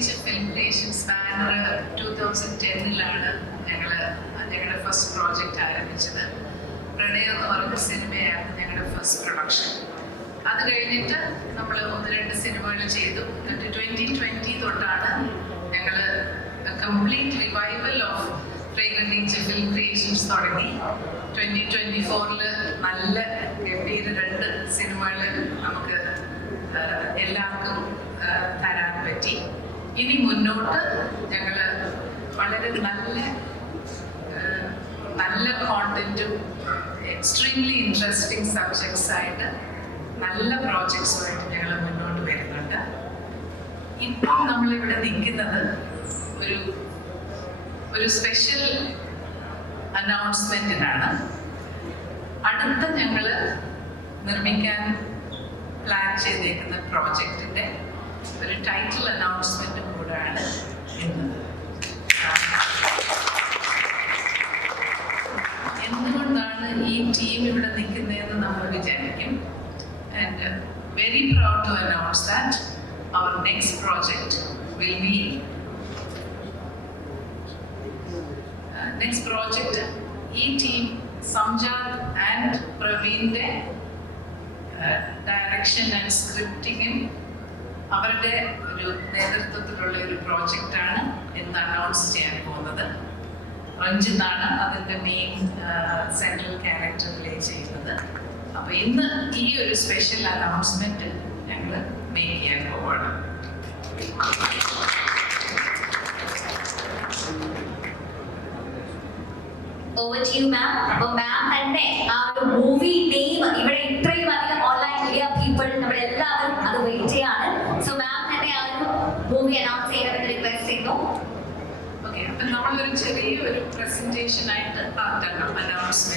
ഫ്രീഗണ്ടേജ് film creations banner 2010-ലാണ് ഞങ്ങളുടെ first project ആരംഭിച്ചത്. പ്രണയം എന്ന് പറഞ്ഞ സിനിമയായിരുന്നു ഞങ്ങളുടെ ഫസ്റ്റ് പ്രൊഡക്ഷൻ. അത് കഴിഞ്ഞിട്ട് നമ്മൾ 1-2 സിനിമകൾ ചെയ്തു. എന്നിട്ട് 2020 തൊട്ടാണ് ഞങ്ങൾ കംപ്ലീറ്റ് റിവൈവൽ ഓഫ് ഫ്രീഗണ്ടേജ് ഫിലിം ക്രിയേഷൻസ് തുടങ്ങി. 2024 നല്ല ഗംഭീര 2 സിനിമകൾ നമുക്ക് എല്ലാവർക്കും തരാൻ പറ്റി. ഇനി മുന്നോട്ട് ഞങ്ങൾ വളരെ നല്ല കോണ്ടന്റും എക്സ്ട്രീംലി ഇൻട്രസ്റ്റിംഗ് സബ്ജക്ട്സ് ആയിട്ട് നല്ല പ്രോജക്ട്സുമായിട്ട് ഞങ്ങൾ മുന്നോട്ട് വരുന്നുണ്ട്. ഇപ്പോൾ നമ്മളിവിടെ നിൽക്കുന്നത് ഒരു സ്പെഷ്യൽ അനൗൺസ്മെന്റിനാണ്. അടുത്ത ഞങ്ങൾ നിർമ്മിക്കാൻ പ്ലാൻ ചെയ്തേക്കുന്ന പ്രോജക്റ്റിന്റെ ഒരു ടൈറ്റിൽ അനൗൺസ്മെന്റും കൂടെയാണ് ഇന്ന്. എന്തുകൊണ്ടാണ് ഈ ടീം ഇവിടെ നിൽക്കുന്നതെന്ന് നമ്മൾ വിചാരിക്കും. And very proud to announce that our next project will be next project ഈ ടീം സംജാത് ആൻഡ് പ്രവീണിന്റെ ഡയറക്ഷൻ ആൻഡ് സ്ക്രിപ്റ്റിങ്ങും അവരുടെ ഒരു നേതൃത്വത്തിലുള്ള ഒരു പ്രോജക്റ്റാണ് ഇന്ന് അനൗൺസ് ചെയ്യാൻ പോകുന്നത്. രഞ്ജിത്താണ് അതിൻ്റെ മെയിൻ സെൻട്രൽ ക്യാരക്ടർ പ്ലേ ചെയ്യുന്നത്. അപ്പോൾ ഇന്ന് ഈ ഒരു സ്പെഷ്യൽ അനൗൺസ്മെന്റ് ഞങ്ങൾ മേക്ക് ചെയ്യാൻ പോവാണ്. Over to you, ma'am. അപ്പോൾ മാം തന്നെ ആ ഒരു മൂവി നെയിം ഇവിടെ ഇത്രയും അധികം ഓൺലൈൻ മീഡിയ പീപ്പിൾ നമ്മളെല്ലാവരും അത് വെയിറ്റ് ചെയ്യാണ്. സോ മാം തന്നെ ആ ഒരു മൂവി അനൗൺസ് ചെയ്യണമെന്ന് റിക്വസ്റ്റ് ചെയ്യുന്നു. ഓക്കെ, അപ്പം നമ്മളൊരു ചെറിയൊരു പ്രസന്റേഷൻ ആയിട്ട് അനൗൺസ്മെന്റ്